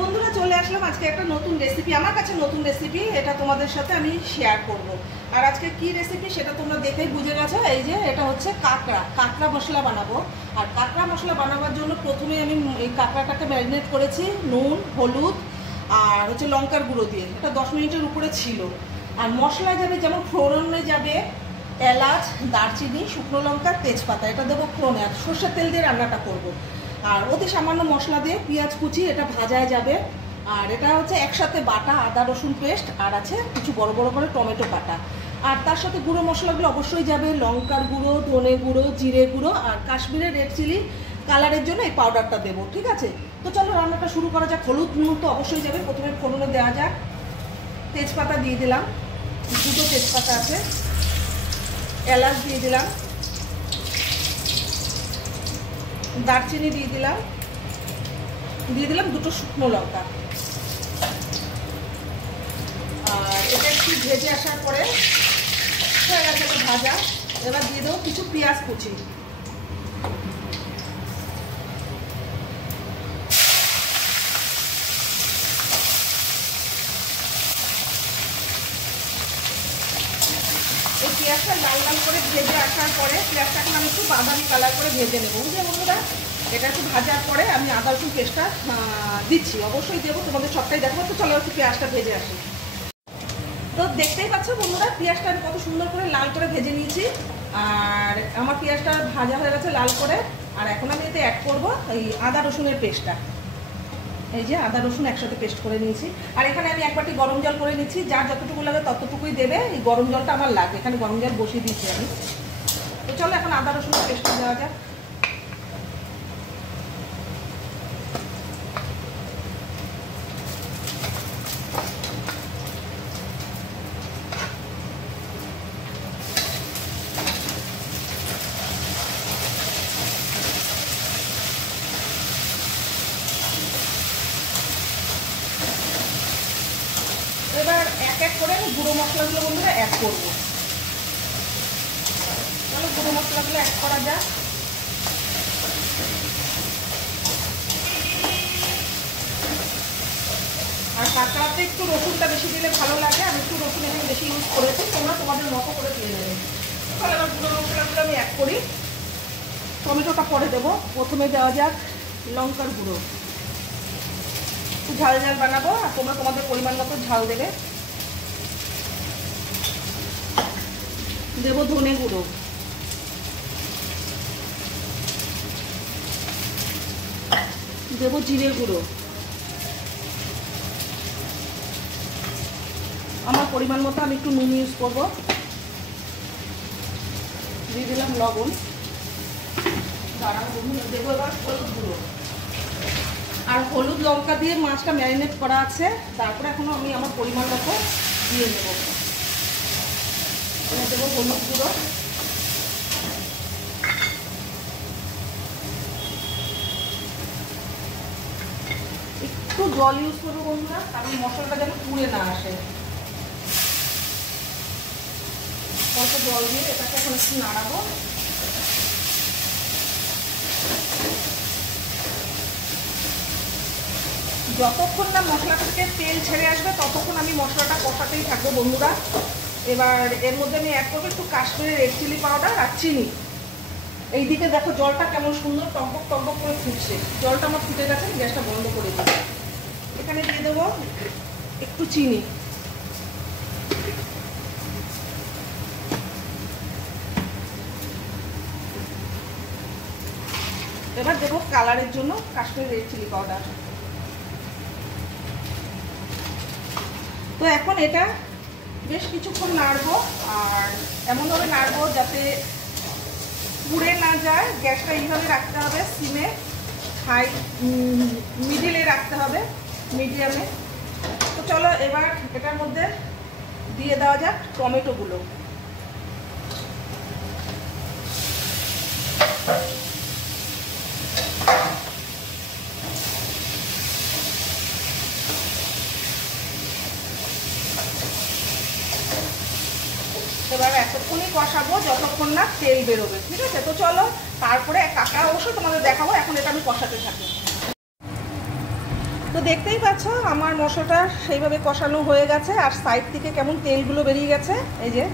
বন্ধুরা চলে আসলাম আজকে একটা নতুন রেসিপি, আমার কাছে নতুন রেসিপি, এটা তোমাদের সাথে আমি শেয়ার করব। আর আজকে কি রেসিপি সেটা তোমরা দেখেই বুঝে গেছো। এই যে এটা হচ্ছে কাঁকড়া মশলা বানাবো। আর কাঁকড়া মশলা বানাবার জন্য প্রথমে আমি এই কাঁকড়াটাকে ম্যারিনেট করেছি নুন, হলুদ আর হচ্ছে লঙ্কার গুঁড়ো দিয়ে। এটা 10 মিনিটের উপরে ছিল। আর মশলা যাবে যেমন ফোড়নে যাবে এলাচ, দারচিনি, শুকনো লঙ্কা, তেজপাতা, এটা দেবো ফোড়নে। আর সর্ষের তেল দিয়ে রান্নাটা করব। আর অতি সামান্য মশলা দিয়ে পেঁয়াজ কুচি এটা ভাজায় যাবে। আর এটা হচ্ছে একসাথে বাটা আদা রসুন পেস্ট, আর আছে কিছু বড় বড় করে টমেটো কাটা। আর তার সাথে গুঁড়ো মশলাগুলো অবশ্যই যাবে, লঙ্কার গুঁড়ো, ধনে গুঁড়ো, জিরে গুঁড়ো, আর কাশ্মীরের রেড চিলি কালারের জন্য এই পাউডারটা দেবো। ঠিক আছে, তো চলো রান্নাটা শুরু করা যাক। হলুদ নুন তো অবশ্যই যাবে। প্রথমে ফোড়নে দেওয়া যাক। তেজপাতা দিয়ে দিলাম, দুটো তেজপাতা আছে, এলাচ দিয়ে দিলাম, দারচিনি দিয়ে দিলাম দুটো শুকনো লঙ্কা। আর এটা একটু ভেজে আসার পরে হয়ে গেছে এটা ভাজা। এবার দিয়ে দেবো কিছু পেঁয়াজ কুচি। এই পেঁয়াজটা লাল লাল করে ভেজে আসার পরে পেঁয়াজটাকে আমি একটু বাদামি কালার করে ভেজে নেবো। বুঝলে বন্ধুরা, এটা একটু ভাজার পরে আমি আদা রসুন পেস্টটা দিচ্ছি, অবশ্যই দেবো, তোমাদের সবটাই দেখাবো। তো চলো একটু পেঁয়াজটা ভেজে আসি। তো দেখতেই পাচ্ছ বন্ধুরা, পেঁয়াজটা আমি কত সুন্দর করে লাল করে ভেজে নিয়েছি। আর আমার পেঁয়াজটা ভাজা হয়ে গেছে লাল করে। আর এখন আমি এতে অ্যাড করবো এই আদা রসুনের পেস্টটা। এই যে আদা রসুন একসাথে পেস্ট করে নিয়েছি। আর এখানে আমি এক বাটি গরম জল করে নিচ্ছি। যার যতটুকু লাগে ততটুকুই দেবে। এই গরম জলটা আমার লাগে, এখানে গরম জল বসিয়ে দিচ্ছি আমি। তো চলো এখন আদা রসুনের পেস্টটা দেওয়া যাক। এবার এক এক করে আমি গুঁড়ো মশলাগুলো বন্ধুরা অ্যাড করবো। তাহলে গুঁড়ো মশলাগুলো অ্যাড করা যাক। আর কাঁকড়াতে একটু রসুনটা বেশি দিলে ভালো লাগে। আমি একটু রসুন এখানে বেশি ইউজ করেছি, তোমরা তোমাদের মতো করে দিয়ে দেবে। তাহলে এবার গুঁড়ো মশলাগুলো আমি অ্যাড করি। টমেটোটা পরে দেবো। প্রথমে দেওয়া যাক লঙ্কার গুঁড়ো। একটু ঝাল ঝাল বানাবো, আর তোমরা তোমাদের পরিমাণ মতো ঝাল দেবে। দেবো ধনে গুঁড়ো, দেবো জিরে গুঁড়ো, আমার পরিমাণ মতো আমি একটু নুন ইউজ করবো। দিয়ে দিলাম লবণ। দেবো এবার হলুদ গুঁড়ো। আর হলুদ লঙ্কা দিয়ে মাছটা ম্যারিনেট করা আছে, তারপরে এখনো আমি আমার পরিমাণ মতো দিয়ে নেব। দেবো হলুদ গুঁড়ো, একটু জল ইউজ করবো বন্ধুরা, কারণ মশলাটা যেন পুড়ে না আসে। অল্প জল দিয়ে এটাকে এখন একটু নাড়াবো। যতক্ষণ না মশলাটা থেকে তেল ছেড়ে আসবে ততক্ষণ আমি মশলাটা কষাতেই থাকবো বন্ধুরা। এবার এর মধ্যে আমি অ্যাড করবো একটু কাশ্মীরি রেড চিলি পাউডার আর চিনি। এইদিকে দেখো জলটা কেমন সুন্দর টকবক টকবক করে ফুটছে। জলটা আমার ফুটে গেছে, গ্যাসটা বন্ধ করে দিই। এখানে দিয়ে দেবো একটু চিনি। এবার দেবো কালারের জন্য কাশ্মীরি রেড চিলি পাউডার। তো এখন এটা বেশ কিছুক্ষণ নাড়বো। আর এমনভাবে নাড়বো যাতে পুড়ে না যায়। গ্যাসটা এইভাবে রাখতে হবে, সিমে, হাই মিডিলে রাখতে হবে, মিডিয়ামে। তো চলো এবার এটার মধ্যে দিয়ে দেওয়া যাক টমেটোগুলো। এবার এতক্ষণই কষাবো যতক্ষণ না তেল বেরোবে। ঠিক আছে, তো চলো তারপরে কাঁকড়া অবশ্য তোমাদের দেখাবো। এখন এটা আমি কষাতে থাকি। তো দেখতেই পাচ্ছ আমার মশলাটা সেইভাবে কষানো হয়ে গেছে, আর সাইড থেকে কেমন তেলগুলো বেরিয়ে গেছে। এই যে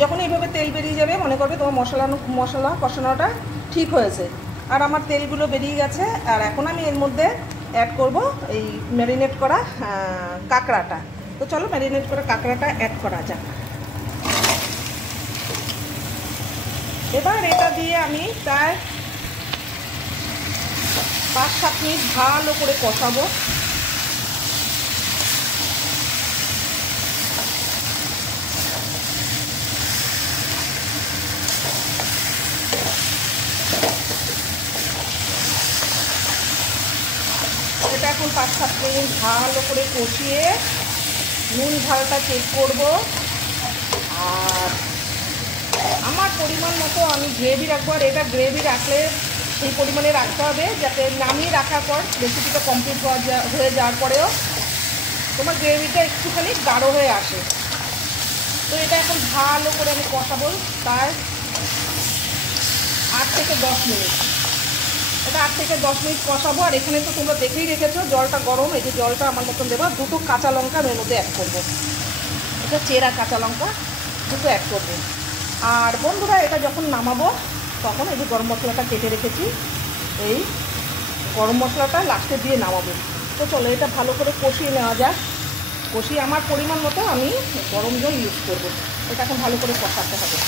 যখন এইভাবে তেল বেরিয়ে যাবে মনে করবে তোমার মশলা কষানোটা ঠিক হয়েছে। আর আমার তেলগুলো বেরিয়ে গেছে, আর এখন আমি এর মধ্যে অ্যাড করব এই ম্যারিনেট করা কাঁকড়াটা। তো চলো ম্যারিনেট করা কাঁকড়াটা অ্যাড করা যাক। এবার এটা দিয়ে আমি প্রায় 5-7 মিনিট ভালো করে কষাবো। এটা এখন 5-7 মিনিট ভালো করে কষিয়ে নুন ঝালটা চেক করব। আর আমার পরিমাণ মতো আমি গ্রেভি রাখবো, আর এটা গ্রেভি রাখলে সেই পরিমাণে রাখতে হবে যাতে নামিয়ে রাখার পর রেসিপিটা কমপ্লিট হয়ে যাওয়ার পরেও তোমার গ্রেভিটা একটুখানি গাঢ় হয়ে আসে। তো এটা এখন ভালো করে আমি কষাবো প্রায় 8 থেকে 10 মিনিট। এটা 8 থেকে 10 মিনিট কষাবো। আর এখানে তো তোমরা দেখেই রেখেছো জলটা গরম, এই যে জলটা আমার মতন দেবো। 2টো কাঁচা লঙ্কা আমি এর মধ্যে অ্যাড করবো, এটা চেরা কাঁচা লঙ্কা 2টো অ্যাড করবো। আর বন্ধুরা এটা যখন নামাবো তখন এই যে গরম মশলাটা কেটে রেখেছি, এই গরম মশলাটা লাস্টে দিয়ে নামাবো। তো চলো এটা ভালো করে কষিয়ে নেওয়া যাক। কষিয়ে আমার পরিমাণ মতো আমি গরম জল ইউজ করবো। এটা এখন ভালো করে কষাতে হবে।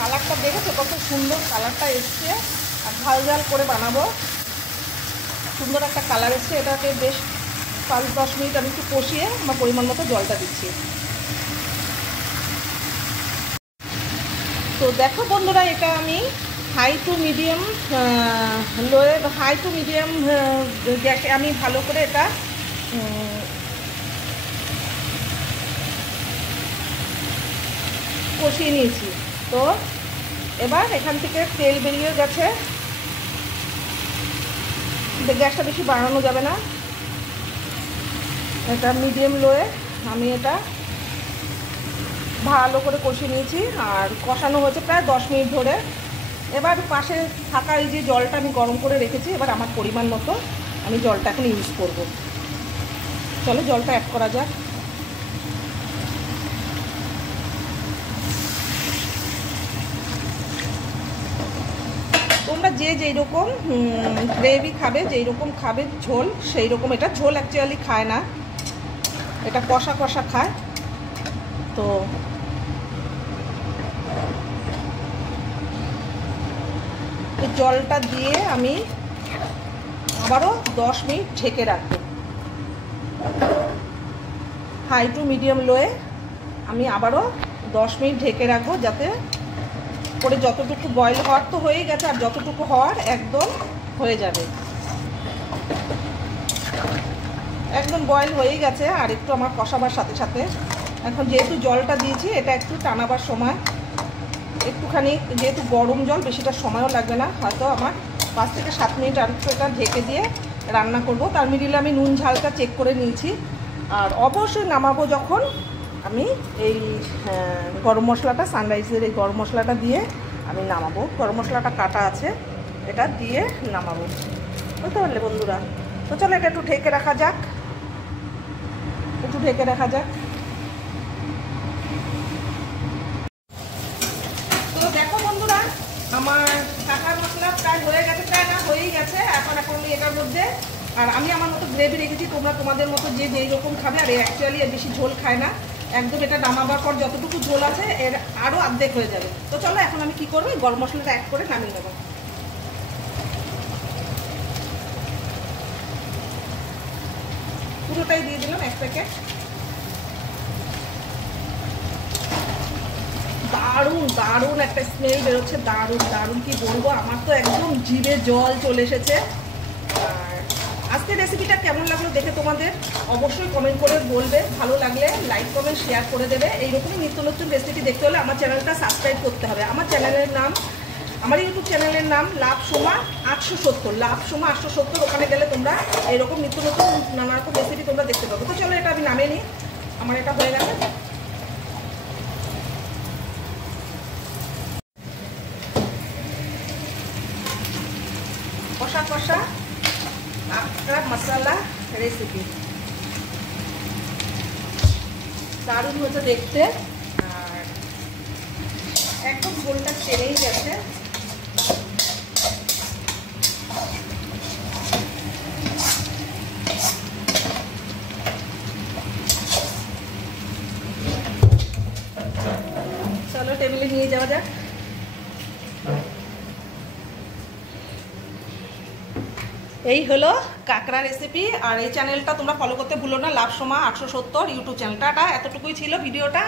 কালারটা দেখেছো কত সুন্দর কালারটা এসছে। আর ঝাল ঝাল করে বানাবো, সুন্দর একটা কালার এসছে। এটাকে বেশ 5-10 মিনিট আমি একটু কষিয়ে আমার পরিমাণ মতো জলটা দিচ্ছি। তো দেখো বন্ধুরা এটা আমি হাই টু মিডিয়াম গ্যাসে আমি ভালো করে এটা কষিয়ে নিয়েছি। তো এবার এখান থেকে তেল বেরিয়ে গেছে, গ্যাসটা বেশি বাড়ানো যাবে না, এটা মিডিয়াম লোয়ে আমি এটা ভালো করে কষিয়ে নিয়েছি। আর কষানো হয়েছে প্রায় 10 মিনিট ধরে। এবার পাশে থাকা এই যে জলটা আমি গরম করে রেখেছি, এবার আমার পরিমাণ মতো আমি জলটা এখন ইউজ করব। চলো জলটা অ্যাড করা যাক। তোমরা যে যেই রকম গ্রেভি খাবে, যেই রকম খাবে ঝোল, সেই রকম। এটা ঝোল অ্যাকচুয়ালি খায় না, এটা কষা কষা খায়। তো এই জলটা দিয়ে আমি আবারও 10 মিনিট ঢেকে রাখবো। হাই টু মিডিয়াম লোয়ে আমি আবারও 10 মিনিট ঢেকে রাখবো, যাতে করে যতটুকু বয়েল হওয়ার তো হয়েই গেছে, আর যতটুকু হওয়ার একদম হয়ে যাবে। একদম বয়েল হয়েই গেছে। আর একটু আমার কষাবার সাথে সাথে এখন যেহেতু জলটা দিয়েছি এটা একটু টানাবার সময় একটুখানি, যেহেতু গরম জল বেশিটা সময়ও লাগবে না, হয়তো আমার 5 থেকে 7 মিনিট আর একটু এটা ঢেকে দিয়ে রান্না করব। তার মিডিলে আমি নুন ঝালটা চেক করে নিয়েছি। আর অবশ্যই নামাবো যখন আমি এই গরম মশলাটা, সানরাইজের এই গরম মশলাটা দিয়ে আমি নামাবো। গরম মশলাটা কাটা আছে, এটা দিয়ে নামাবো, বুঝতে পারলে বন্ধুরা। তো চলো এটা একটু ঢেকে রাখা যাক, একটু ঢেকে রাখা যাক। তো দেখো বন্ধুরা আমার কাঁঠাল মশলা প্রায় হয়ে গেছে, প্রায় না হয়েই গেছে। এখন আমি এটার মধ্যে, আর আমি আমার মতো গ্রেভি রেখেছি, তোমরা তোমাদের মতো যে যেই রকম খাবে। আর অ্যাকচুয়ালি এর বেশি ঝোল খায় না, একদম এটা নামাবার পর যতটুকু ঝোল আছে এর আরও অর্ধেক হয়ে যাবে। তো চলো এখন আমি কি করবো, গরম মশলাটা অ্যাড করে নামিয়ে নেবো। পুরোটাই দিয়ে দিলাম 1 প্যাকেট। দারুণ দারুণ একটা স্মেল বেরোচ্ছে, দারুণ দারুণ কি বলবো, আমার তো একদম জিভে জল চলে এসেছে। আর আজকের রেসিপিটা কেমন লাগলো দেখে তোমাদের অবশ্যই কমেন্ট করে বলবে, ভালো লাগলে লাইক কমেন্ট শেয়ার করে দেবে। এইরকমই নিত্য নতুন রেসিপি দেখতে হলে আমার চ্যানেলটা সাবস্ক্রাইব করতে হবে। আমার চ্যানেলের নাম আমার ইউটিউব চ্যানেলের নাম লাভ সোমা 870, লাভ সোমা 870। ওখানে গেলে তোমরা এরকম নিত্য নতুন নানা রকম রেসিপি তোমরা দেখতে পাবো। তো চলো এটা আমি নামিয়ে নিই, আমার এটা হয়ে গেছে। কষা কষা কাঁকড়া মশলা রেসিপি, দারুণ হচ্ছে দেখতে, আর একদম ঝোলটা ছেড়েই গেছে। চলো টেবিলে নিয়ে যাওয়া যাক। এই হলো কাঁকড়া রেসিপি। আর এই চ্যানেলটা তোমরা ফলো করতে ভুলো না, লাভ সোমা 870 ইউটিউব চ্যানেলটা। এতটুকুই ছিল ভিডিওটা।